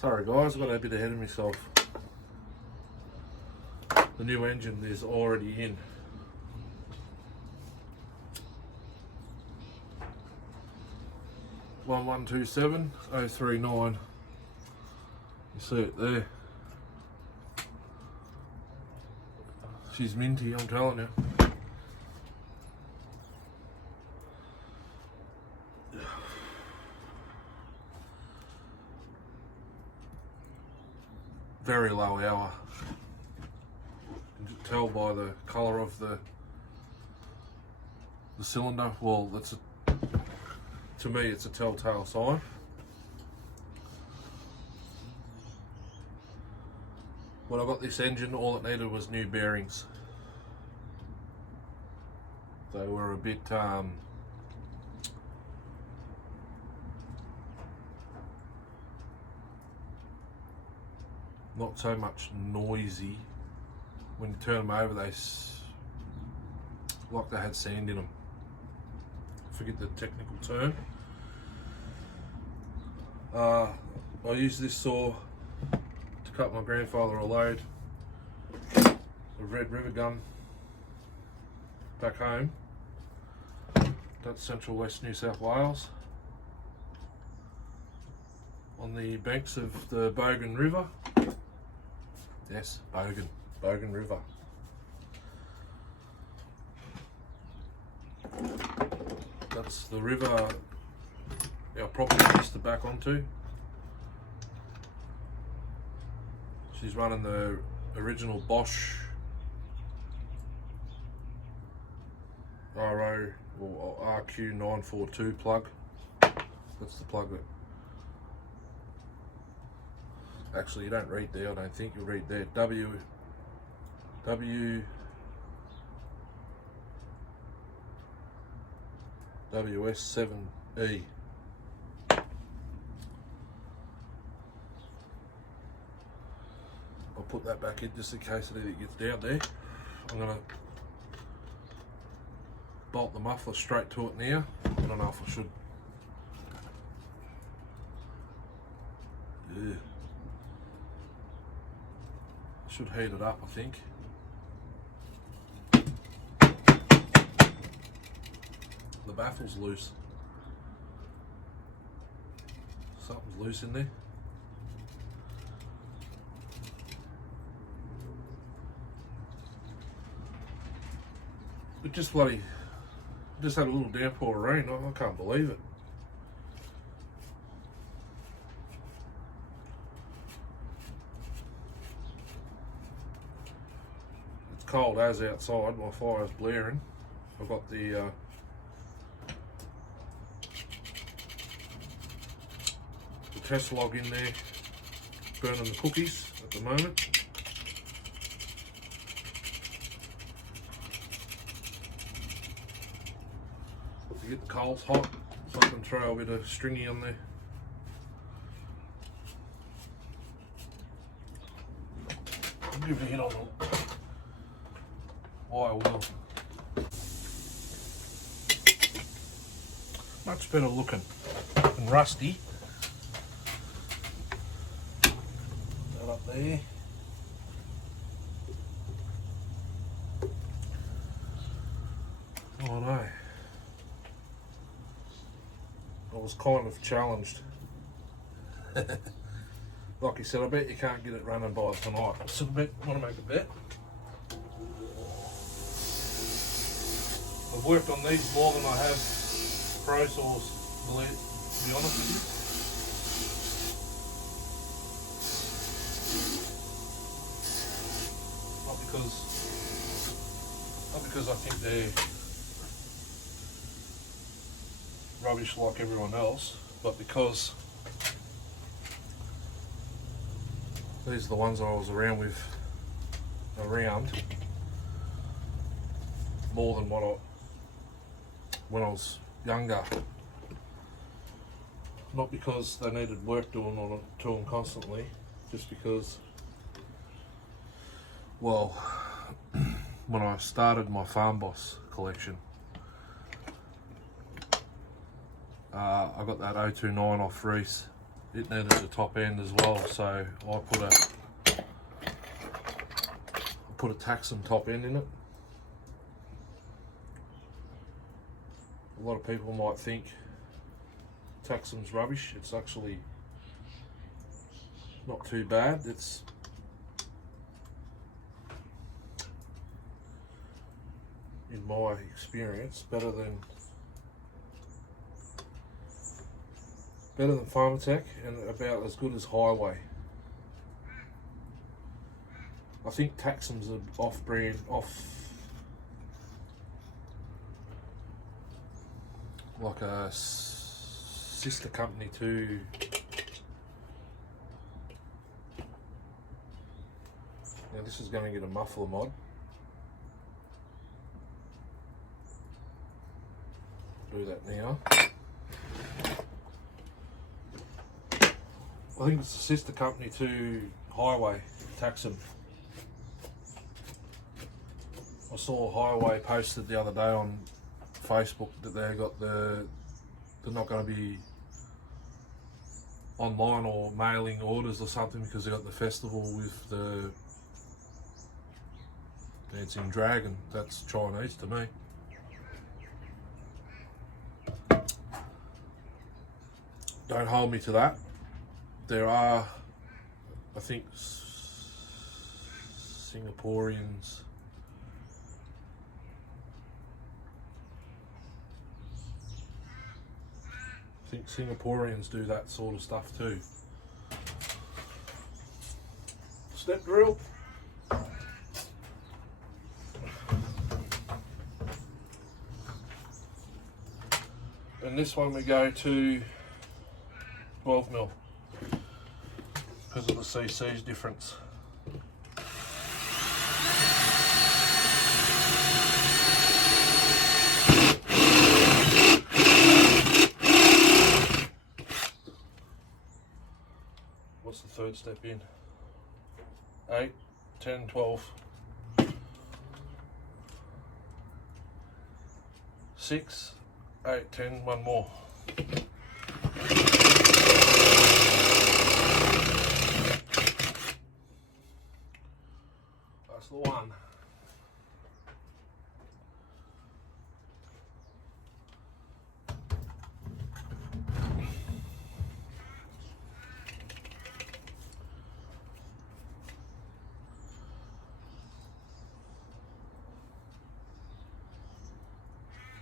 Sorry guys, I got a bit ahead of myself. The new engine is already in. One 127039. You see it there. She's minty, I'm telling you. Very low hour. You can tell by the colour of the cylinder. Well, that's to me it's a telltale sign. When I got this engine, all it needed was new bearings. They were a bit not so much noisy. When you turn them over, they like they had sand in them. I forget the technical term. I used this saw to cut my grandfather a load of red river gum back home. That's central west New South Wales, on the banks of the Bogan River. Yes, Bogan River. That's the river our property used to back onto. She's running the original Bosch RO or RQ942 plug. That's the plug that actually you don't read there, I don't think. You'll read there WS7E. I'll put that back in just in case it gets down there. I'm going to bolt the muffler straight to it now. I don't know if I should. Yeah. Should heat it up, I think. The baffle's loose. Something's loose in there. It just bloody, just had a little downpour of rain. I can't believe it. It's cold as outside. My fire's blaring. I've got the test log in there, burning the cookies at the moment. To get the coals hot, so I can throw a bit of stringy on there. I'll give it a hit on the wire wheel. Much better looking than rusty. That up there. Oh no. I was kind of challenged. Like you said, I bet you can't get it running by tonight. So I want to make a bet. I've worked on these more than I have Pro Saws, to be honest with you. Not because I think they're rubbish like everyone else, but because these are the ones I was around more than when I was younger. Not because they needed work doing on it to them constantly, just because, well, when I started my Farm Boss collection, I got that 029 off Reese, it needed a top end as well, so I put a Taxum top end in it. A lot of people might think Taxum's rubbish. It's actually not too bad. It's in my experience better than Pharmatech and about as good as Highway. I think Taxum's an like a sister company to now this is going to get a muffler mod. Do that now. I think it's a sister company to Highway, Taxum. I saw Highway posted the other day on Facebook that they're not going to be online or mailing orders or something because they got the festival with the Dancing Dragon. That's Chinese to me. Don't hold me to that. There are, I think, Singaporeans. I think Singaporeans do that sort of stuff too. Step drill. And this one we go to 12mm because of the CC's difference. What's the third step in? 8, 10, 12. 6, 8, 10, one more. That's the one.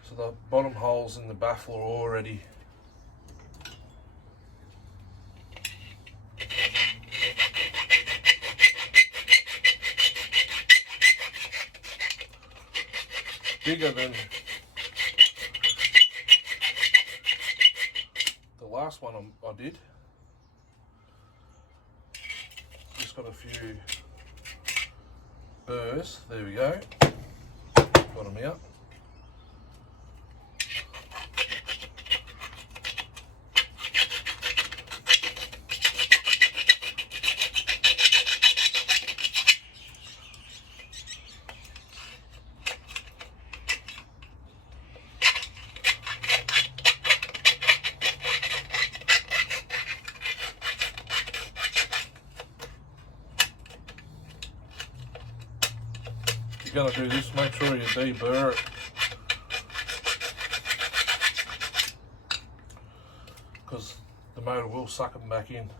So the bottom holes in the baffle are already bigger than the last one I did. Just got a few burrs. There we go. Got them out. If you're going to do this, make sure you deburr it, because the motor will suck them back in.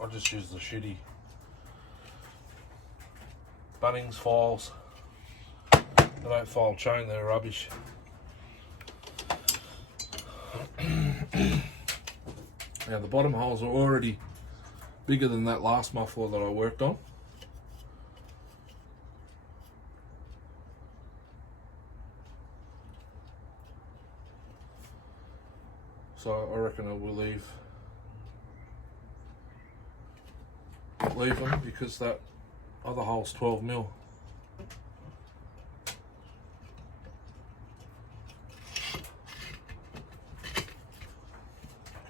I just use the shitty Bunnings files. They don't file chain, they're rubbish. Now the bottom holes are already bigger than that last muffler that I worked on. So I reckon I will leave them because that other hole's 12mm.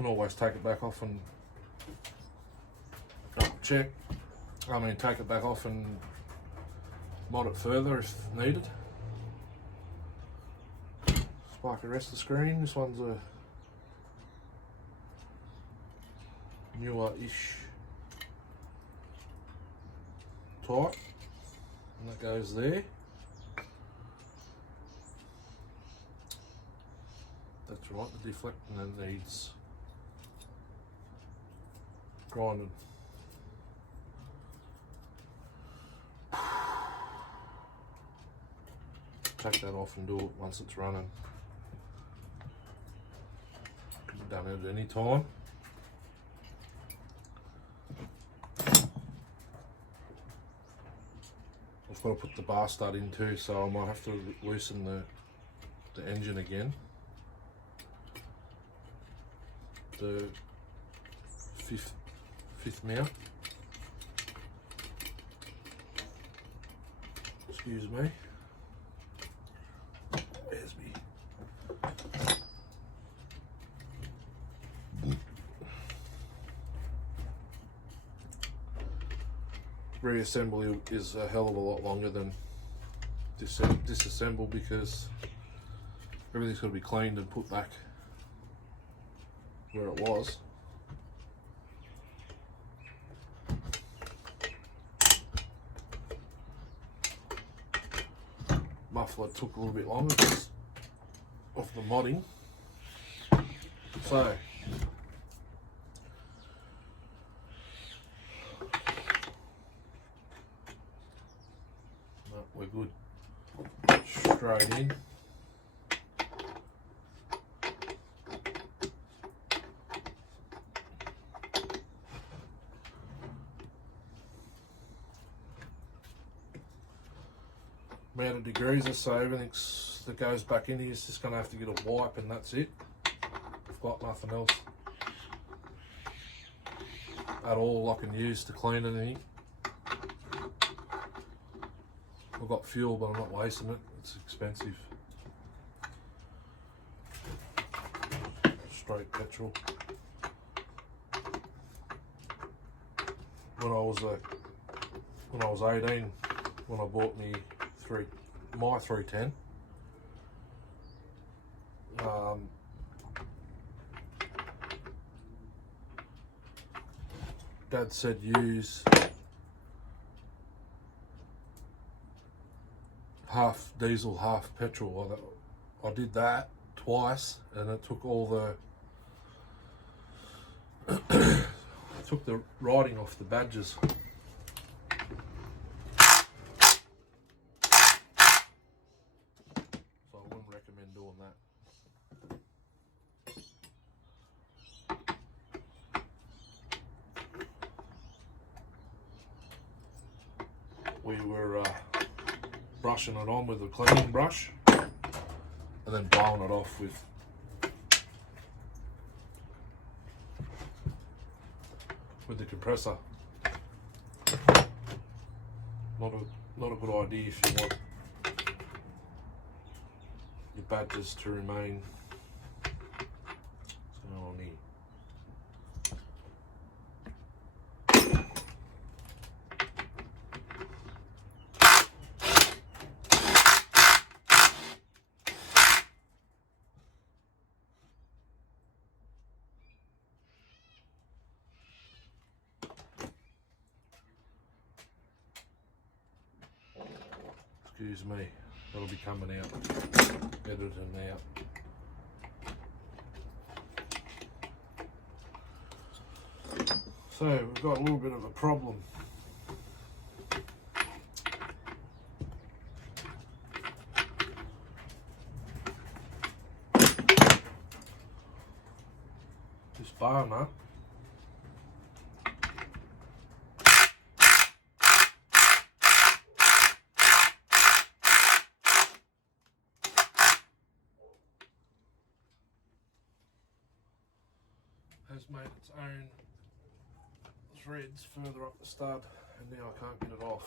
can always take it back off and check. I mean, take it back off and mod it further if needed. Spark arrestor screen. This one's a newer-ish type, and that goes there. That's right, the deflecting then needs grinding. Take that off and do it once it's running. Can be done at any time. I've got to put the bar stud in too, so I might have to loosen the engine again. The fifth mount. Excuse me. Where's me? Reassembly is a hell of a lot longer than disassemble because everything's got to be cleaned and put back where it was. Muffler took a little bit longer because of the modding. So no, we're good. Straight in. Amount of degrees, so everything that goes back in here is just going to have to get a wipe and that's it. I've got nothing else at all I can use to clean anything. I've got fuel but I'm not wasting it, it's expensive. Straight petrol. When I was 18, when I bought my 310, Dad said use half diesel, half petrol. I did that twice, and it took all the took the writing off the badges. Doing that. We were brushing it on with a cleaning brush and then blowing it off with the compressor. Not a good idea if you want your badges to remain. So on here. Excuse me, that'll be coming out. Editing out. So we've got a little bit of a problem. This bar nut has made its own threads further up the stud, and now I can't get it off.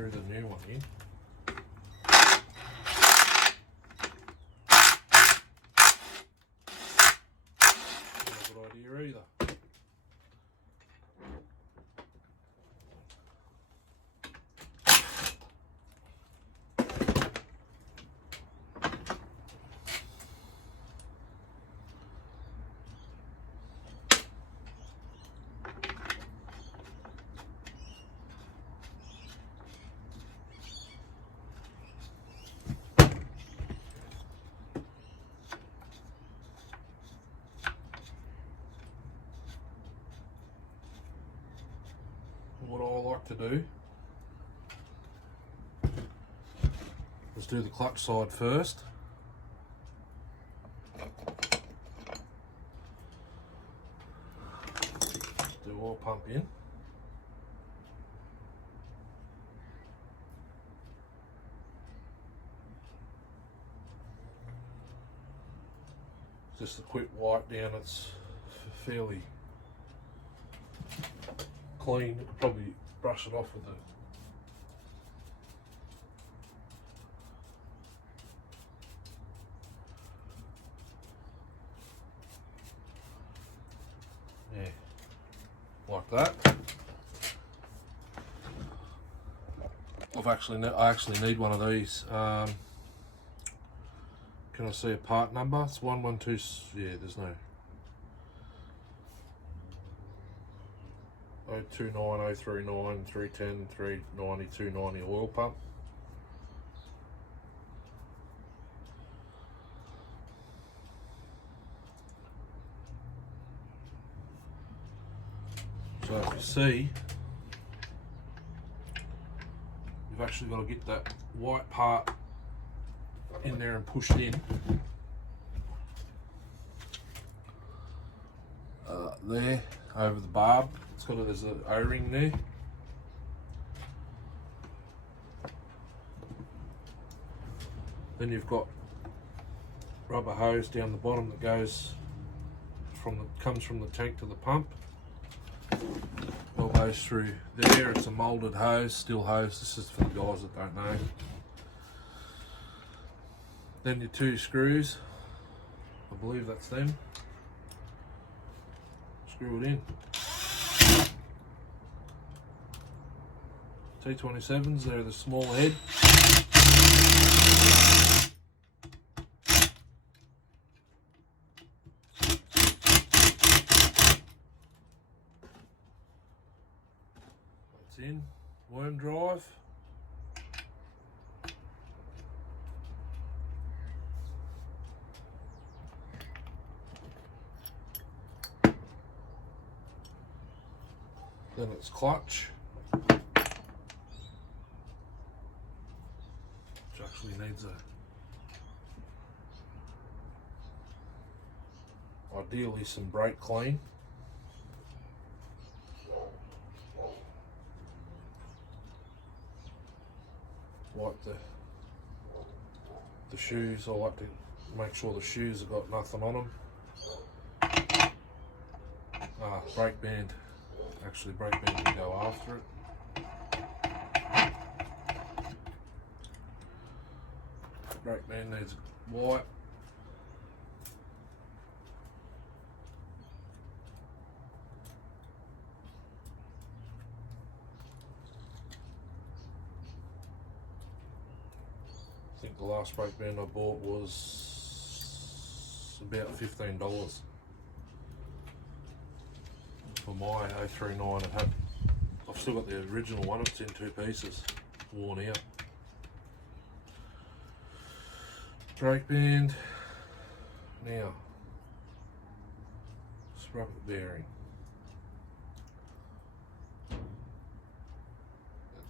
screw the new one in. Not a good idea either. What I like to do is do the clutch side first. Do oil pump in. Just a quick wipe down, it's fairly clean. You could probably brush it off with a like that. I actually need one of these. Can I see a part number? It's 112. Yeah, there's no 029 039 310 390 290 oil pump. So if you see, you've actually got to get that white part in there and pushed in. There, over the barb. There's an O-ring there. Then you've got rubber hose down the bottom that goes comes from the tank to the pump. All goes through there. It's a moulded hose, steel hose. This is for the guys that don't know. Then your two screws. I believe that's them. Screw it in. T27s, they're the small head. That's in. Worm drive. Then it's clutch. Actually needs ideally some brake clean. Wipe the shoes. I like to make sure the shoes have got nothing on them. Brake band. Actually, brake band can go after it. Brake band needs a wipe. I think the last brake band I bought was about $15 for my 039. I've still got the original one. It's in two pieces, worn out. Brake band. Now, sprocket bearing.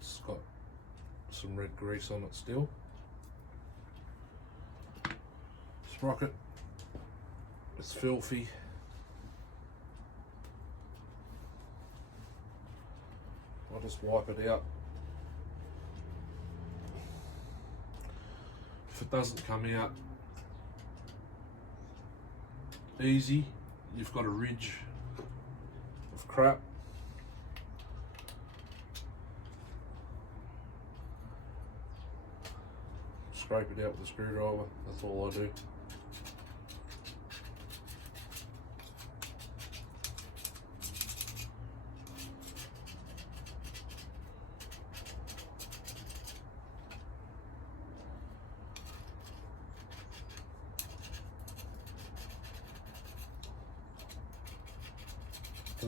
It's got some red grease on it still. Sprocket. It's filthy. I'll just wipe it out. If it doesn't come out easy, you've got a ridge of crap. scrape it out with a screwdriver. That's all I do. You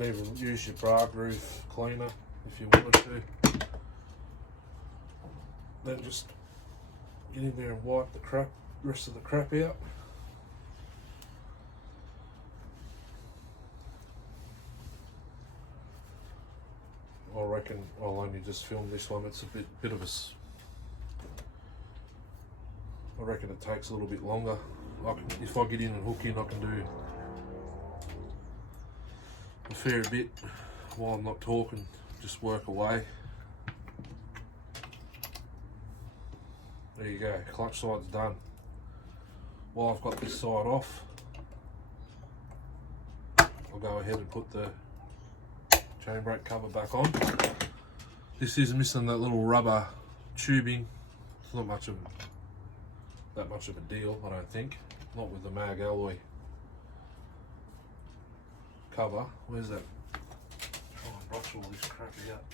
can even use your bra groove cleaner if you wanted to. Then just get in there and wipe the rest of the crap out. I reckon I'll only just film this one. It's a bit of a. I reckon it takes a little bit longer. If I get in and hook in, I can do a fair bit while I'm not talking, just work away. There you go, clutch side's done. While I've got this side off, I'll go ahead and put the chain brake cover back on. This is missing that little rubber tubing. It's not that much of a deal, I don't think. Not with the mag alloy cover. Where's that? Try and brush all this crap out.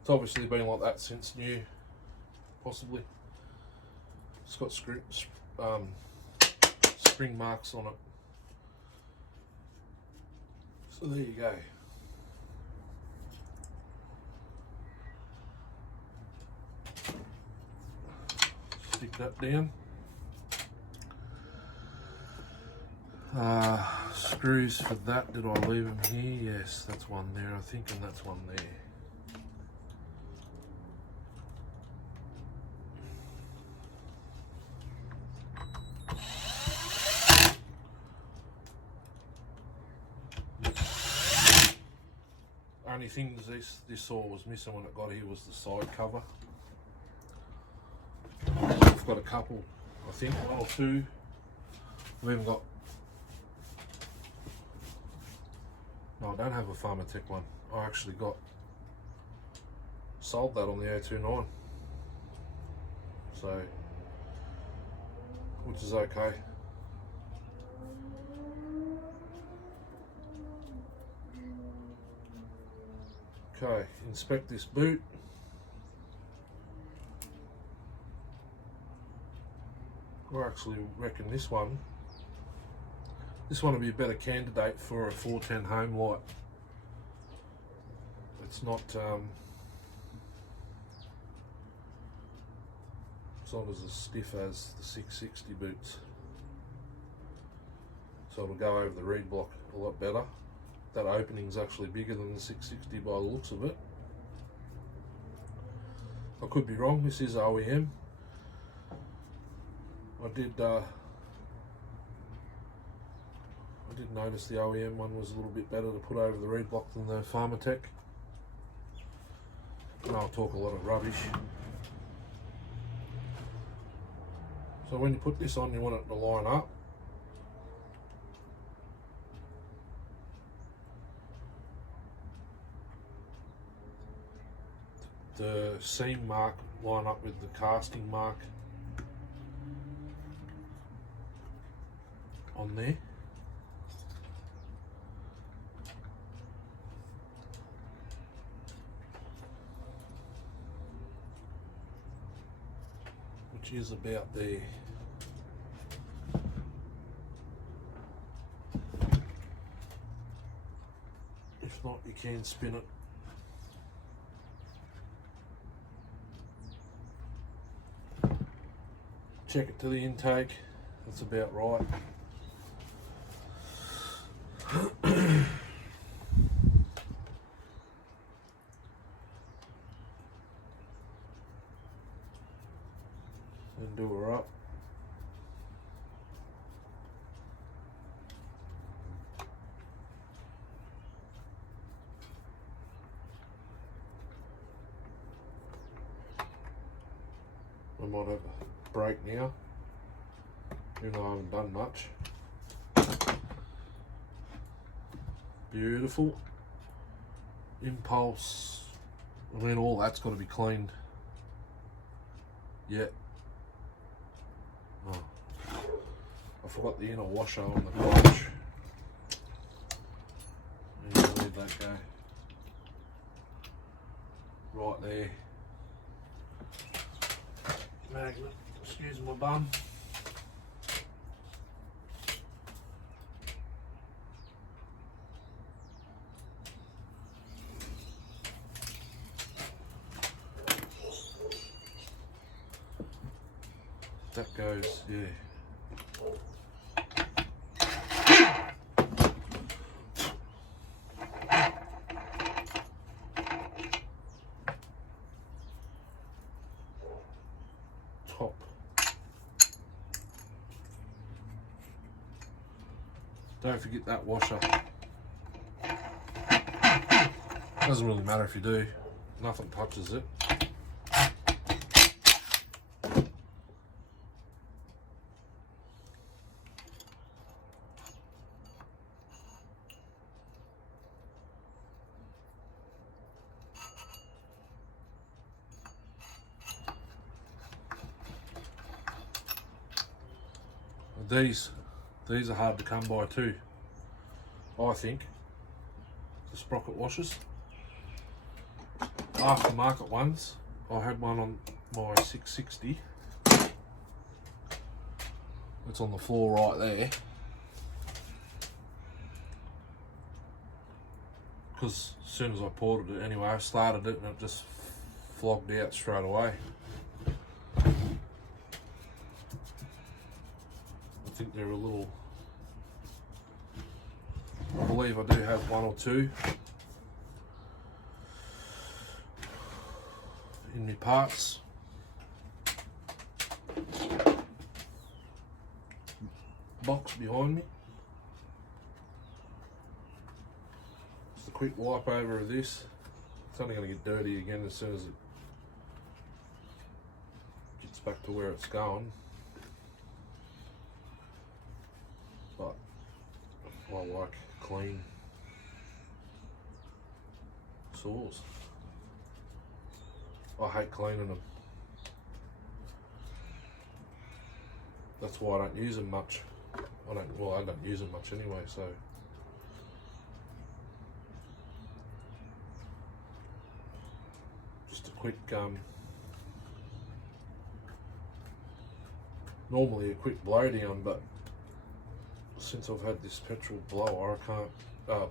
It's obviously been like that since new, possibly. It's got spring marks on it. So there you go. Stick that down. Screws for that, did I leave them here? Yes, that's one there, I think, and that's one there. Only things this saw was missing when it got here was the side cover. I've got a couple, I think, one or two. We haven't got. No, I don't have a Pharmatech one. I actually sold that on the 029. So, which is okay. Okay, inspect this boot. I actually reckon this one would be a better candidate for a 410 home light. It's not as stiff as the 660 boots. So it'll go over the reed block a lot better. That opening's actually bigger than the 660 by the looks of it. I could be wrong, this is OEM. I did notice the OEM one was a little bit better to put over the reed block than the Pharmatech. And I'll talk a lot of rubbish. So when you put this on, you want it to line up. The seam mark line up with the casting mark on there. Which is about there. If not, you can spin it. Check it to the intake, that's about right. Then do her up. I might have a break now. even though I haven't done much. Beautiful. Impulse. I mean, all that's got to be cleaned. Yeah. Oh. I forgot the inner washer on the clutch. Yeah, leave that go. Right there. Magnet. Excuse my bum. That goes, yeah. Top. Don't forget that washer. Doesn't really matter if you do. Nothing touches it. These are hard to come by too, I think. The sprocket washers. Aftermarket ones. I had one on my 660. It's on the floor right there. Because as soon as I ported it anyway, I started it and it just flogged out straight away. I think they're a little, I believe I do have one or two in my parts. Box behind me. Just a quick wipe over of this. It's only going to get dirty again as soon as it gets back to where it's going. But I like clean saws. I hate cleaning them. That's why I don't use them much. I don't use them much anyway, so. Just a quick, normally a quick blow down, but since I've had this petrol blower, I can't,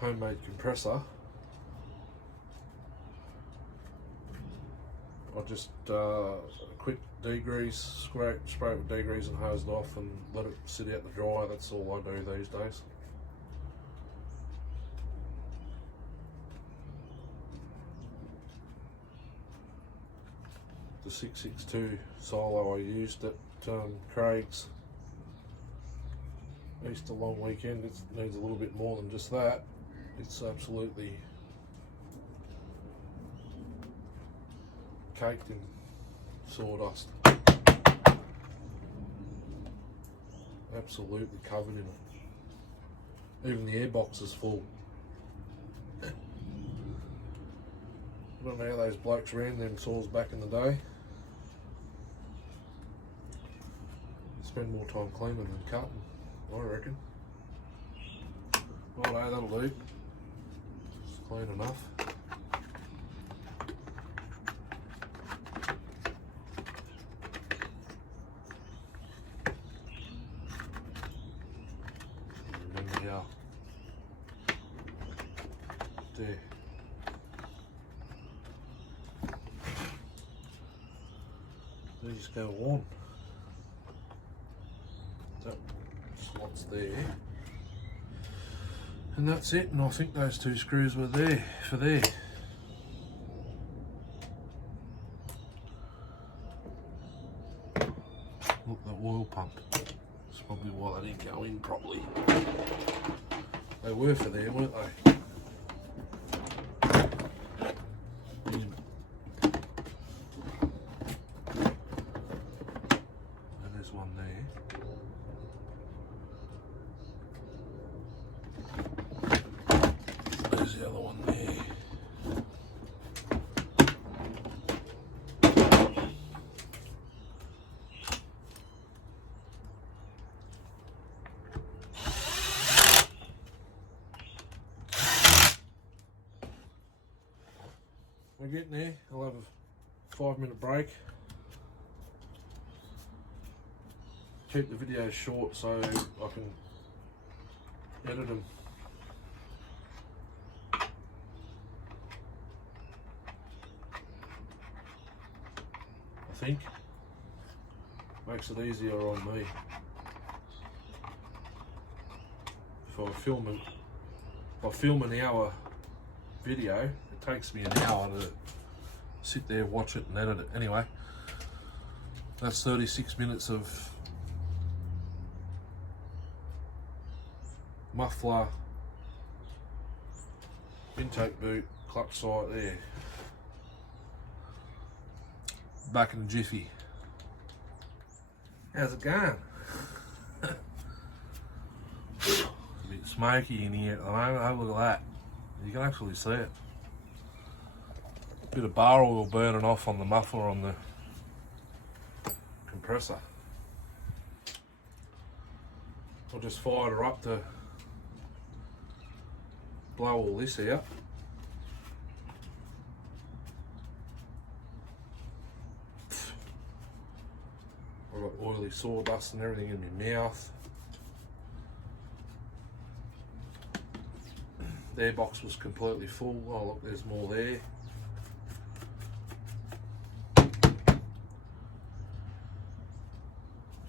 homemade compressor, I just quick degrease, spray it with degrease and hose it off and let it sit out to dry. That's all I do these days. The 662 solo I used at Craig's Easter long weekend, it needs a little bit more than just that. It's absolutely caked in sawdust. Absolutely covered in it. Even the airbox is full. I don't know how those blokes ran them saws back in the day. Spend more time cleaning than cutting, I reckon. Righto, that'll do. It's clean enough. Remember how there. These go on. That slot's there. And that's it, and I think those two screws were there for there. Look, the oil pump. That's probably why they didn't go in properly. They were for there, weren't they? There's one there. There's the other one there. We're getting there. I'll have a 5-minute break. Keep the videos short so I can edit them. I think makes it easier on me. If I film an hour video, it takes me an hour to sit there, watch it and edit it. Anyway, that's 36 minutes of muffler, intake boot, clutch sight there. Back in a jiffy. How's it going? It's a bit smoky in here at the moment. Have a look at that. You can actually see it. Bit of bar oil burning off on the muffler on the compressor. I just fired her up to blow all this out. I've got oily sawdust and everything in my mouth. The airbox was completely full. Oh look, there's more there.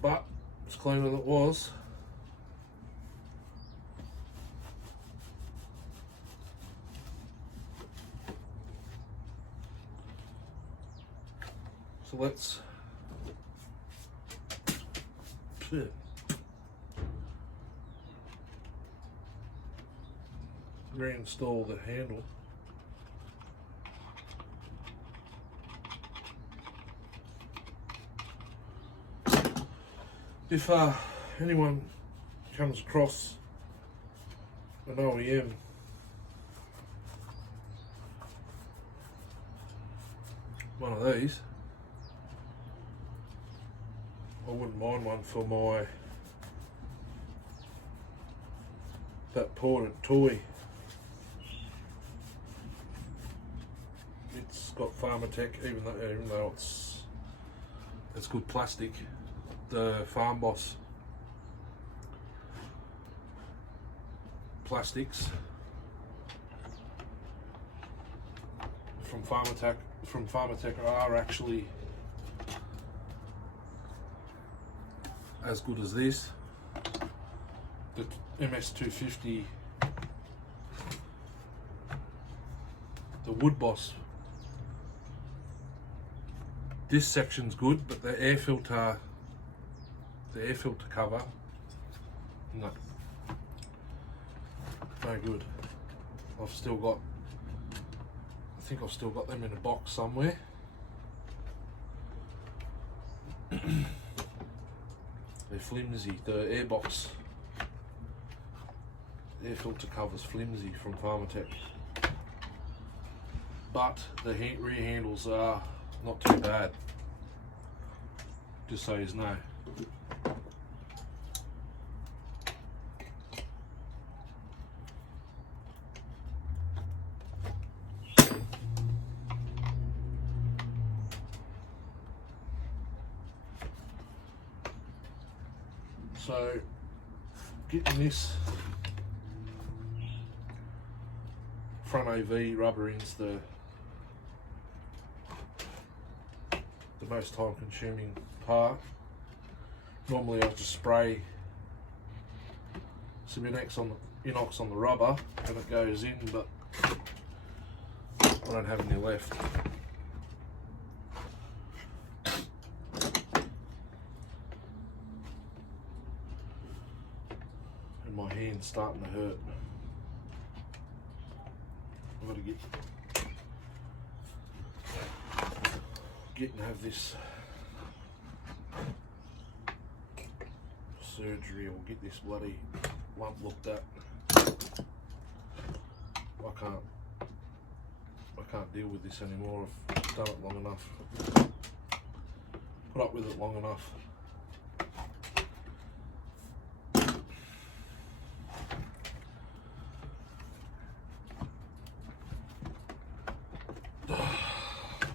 But it's cleaner than it was. So let's reinstall the handle. If anyone comes across an OEM one of these, I wouldn't mind one for that ported toy. It's got Pharmatech, even though it's good plastic. The Farm Boss plastics from Pharmatech are actually as good as this. The MS310, the Wood Boss. This section's good, but the air filter cover, no good. I think I've still got them in a box somewhere. They're flimsy. The airbox air filter cover's flimsy from Pharmatech, but the rear handles are not too bad, just so you know. So getting this front AV rubber in's the most time consuming part. Normally I just spray some inox on the rubber and it goes in, but I don't have any left. And my hand's starting to hurt. I've got to get and have this surgery or get this bloody lump looked at. I can't deal with this anymore. I've done it long enough. Put up with it long enough.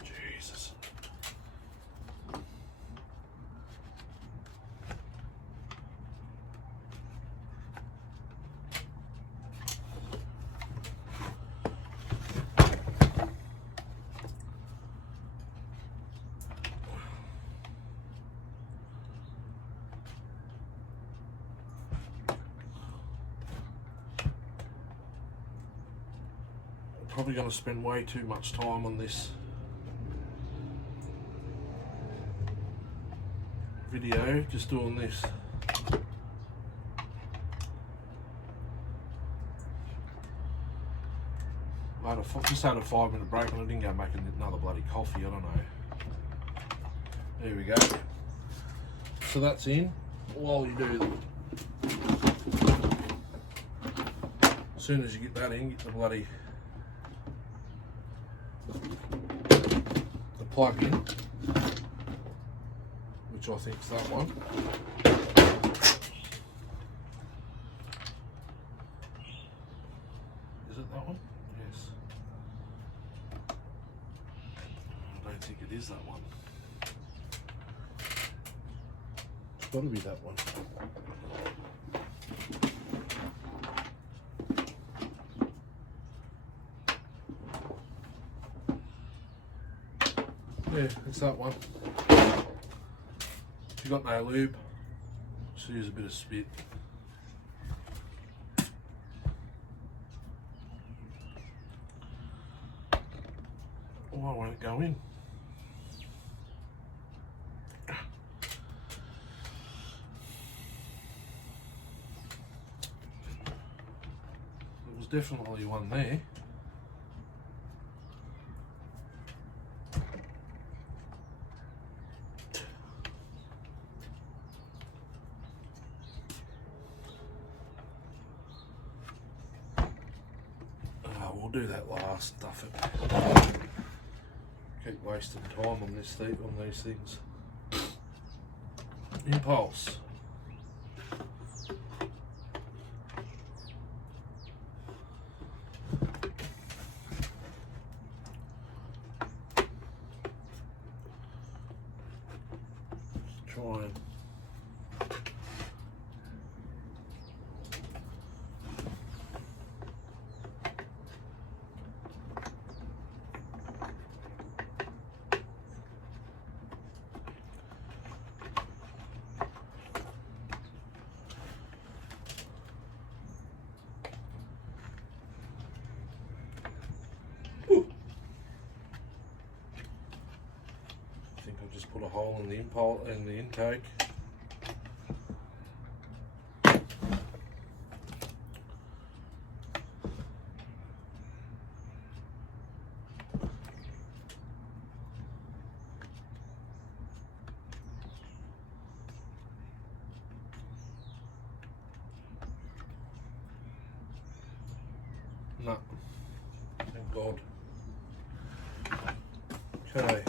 Jesus. Probably going to spend way too much time on this video just doing this. Just had a 5-minute break and I didn't go make another bloody coffee. I don't know. There we go. So that's in. While you do that, as soon as you get that in, get the bloody plug in, which I think is that one. Is it that one? Yes. I don't think it is that one. It's got to be that one. Yeah, it's that one. If you've got no lube, just use a bit of spit. Why won't it go in? There was definitely one there. We'll do that last, stuff it. Keep wasting time on these things. Impulse. Try and put a hole in the impulse and the intake. No, thank God. Okay.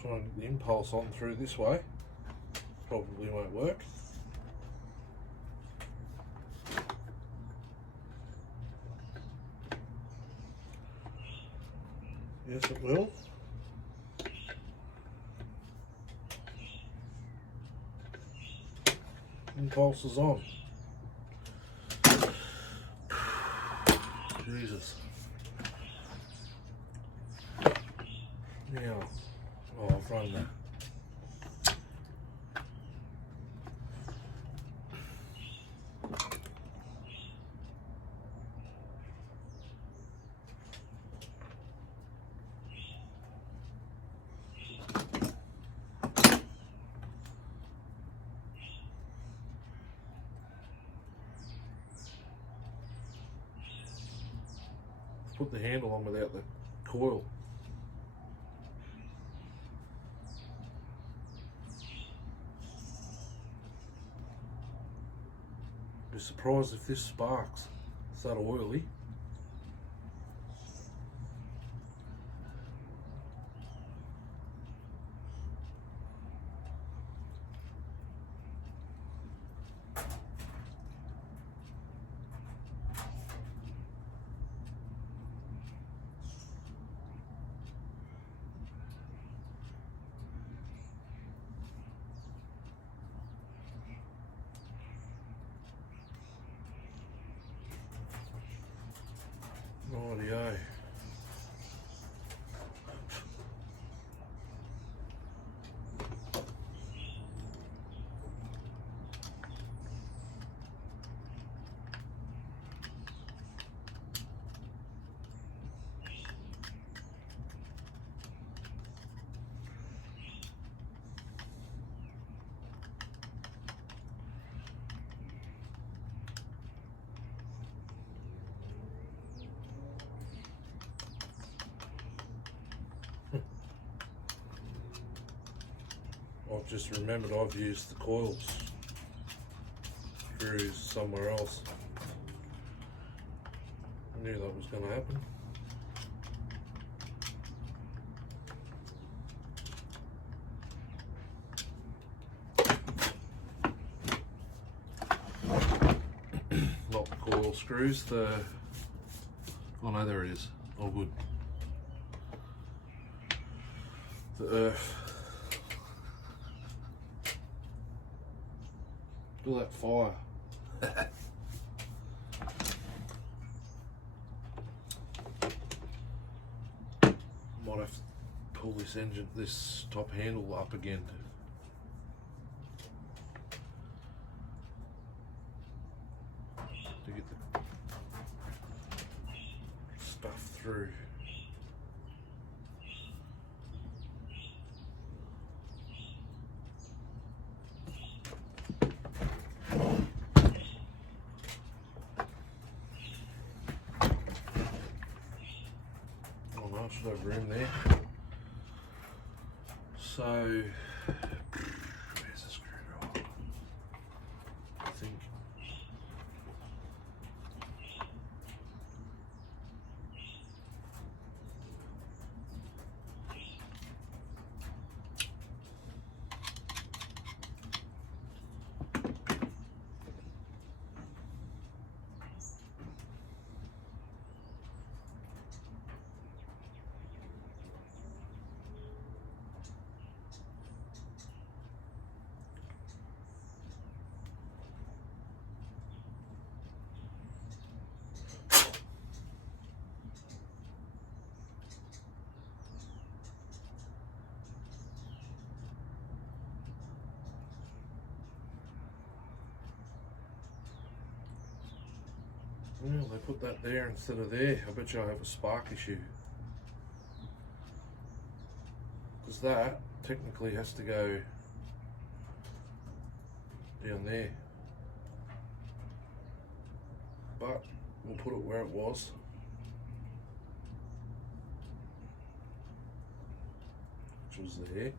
Try and get the impulse on through this way. Probably won't work. Yes, it will. Impulse is on. Jesus. Now, I've run that. put the handle on without the coil. Be surprised if this sparks. It's that oily. Rightio. I've just remembered I've used the coils screws somewhere else. I knew that was going to happen. Not the coil screws, the... Oh no, there it is. All good. The earth. Look at that fire. Might have to pull this engine, this top handle up again to get the stuff through. Should have room there. So, where's the screwdriver? I think. Well, they put that there instead of there. I bet you I have a spark issue. Because that technically has to go down there. But we'll put it where it was. Which was there.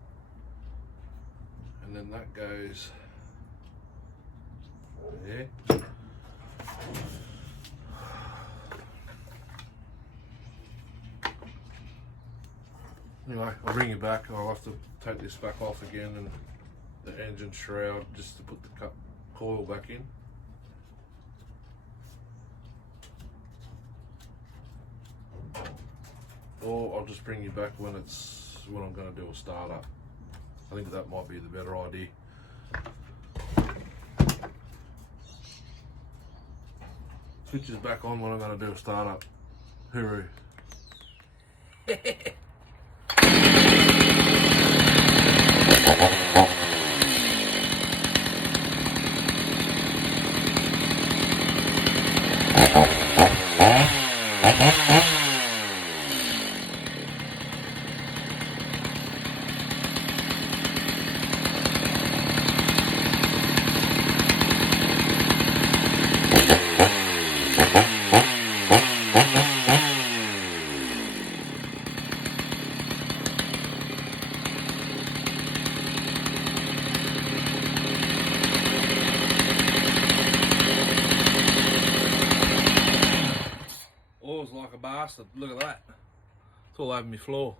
And then that goes there. Anyway, I'll bring you back. I'll have to take this back off again and the engine shroud just to put the coil back in. Or I'll just bring you back when I'm going to do a startup. I think that might be the better idea. Switch is back on when I'm going to do a startup. Hooroo. bastard. Look at that. It's all over my floor.